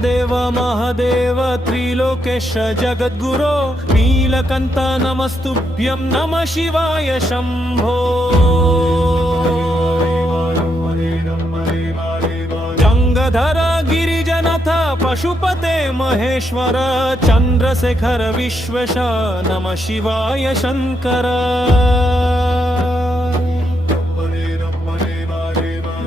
देव महादेव त्रिलोकेश जगद्गुरो नीलकंठ नमस्तुभ्यं नमः शिवाय शंभो गंगाधर गिरिजनाथ पशुपते महेश्वर चंद्रशेखर विश्वेश नमः शिवाय शंकर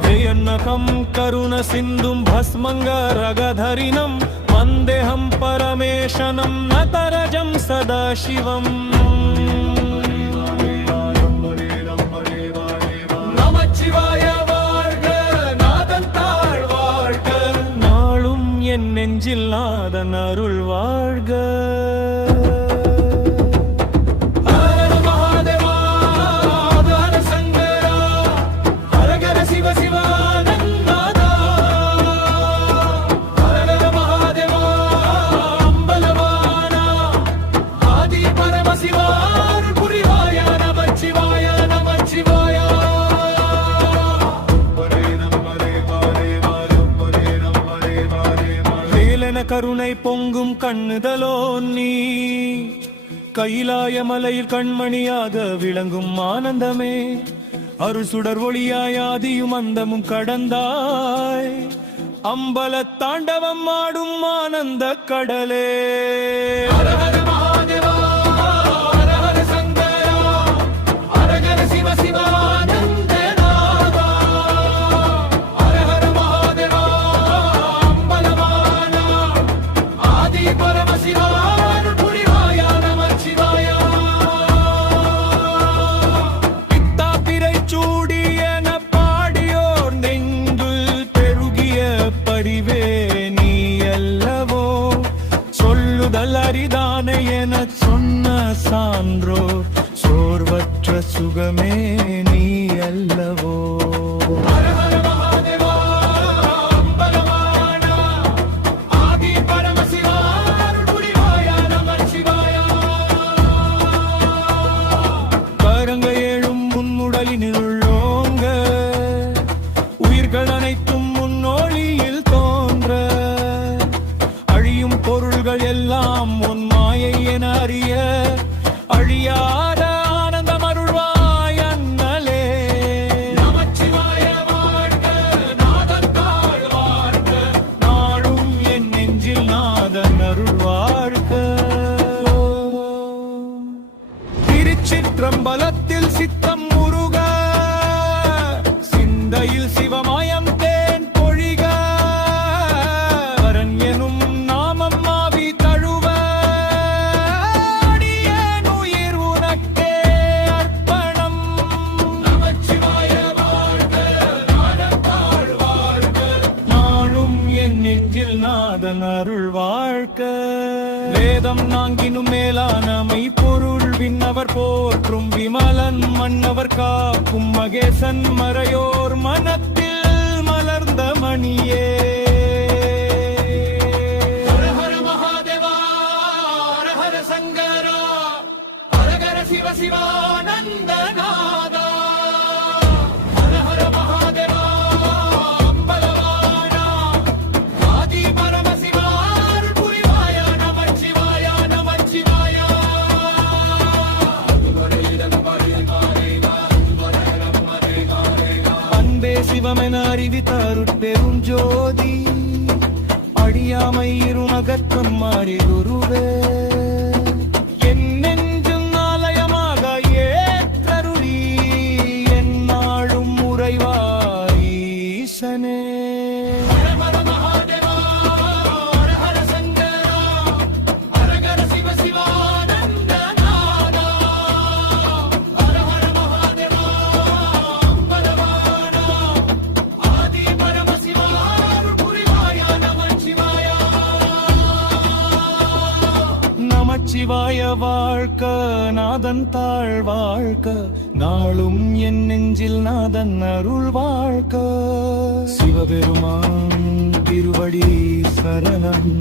जयन्नकं करुण सिंधुं भस्मंगरगधरिणं वन्देऽहं परमेशनं नतरजं सदाशिवम् என் நெஞ்சில் நாதன் அருள் வாழ்க கருணை பொங்கும் கண்ணுதலோ நீ கைலாய மலையில் கண்மணியாக விளங்கும் ஆனந்தமே அருள் சுடர் ஒளியாய் ஆதியும் அந்தமும் கடந்தாய் அம்பல தாண்டவம் ஆடும் ஆனந்த கடலே அரிதானே என சொன்ன சான்றோர் சோர்வற்ற சுகமே நீ அல்லவோ கரங்க ஏழும் முன்னுடலினில் உள்ளோங்க உயிர்கள் அனைத்தும் முன்னோளியில் தோன்ற அழியும் பொருள்கள் எல்லாம் உன் மாயை என அறிய அழியாத ஆனந்தம் அருள்வாய் அண்ணலே நமச்சிவாய வாழ்க நாதத்தாள் வாழ்க நாளும் என் நெஞ்சில் நாதன் அருள் வாழ்க திருச்சிற்றம்பலத்தில் சித்தம் முருக சிந்தையில் சிவமயம் தேன் பொழிக வரன் எனும் நாமம் மாவி தழுவ அடியேன் உயிர் உனக்கே அர்ப்பணம் நமச்சிவாய வாழ்க நாதத்தாள் வாழ்க நாளும் என் நெஞ்சில் நாதன் அருள் வாழ்க வேதம் நாங்கினும் மேலான மெய்ப்பொருள் விண்ணவர் போற்றும் விமலன் மன்னவர் காக்கும் மகேசன் மறையோர் மனத்தில் மலர்ந்த மணியே ஹர ஹர மகாதேவா ஹர ஹர சங்கரா ஹர ஹர சிவ சிவானந்தநாதா ஹர ஹர மகாதேவா அம்பலவானா ஆதி பரமசிவா அருள் புரிவாய நமச்சிவாய நமச்சிவாய சிவமென அறிவித்தாருட் பெரும் ஜோதி அடியாமை இருநகற்றம் மாறி குருவே என் நெஞ்சும் ஆலயமாக ஏற்றருளி என் நாளும் உறைவாய் ஈசனே நமச்சிவாய வாழ்க நாதன் தாழ் வாழ்க நாளும் என் நெஞ்சில் நாதன் அருள் வாழ்க சிவபெருமான் திருவடி சரணம்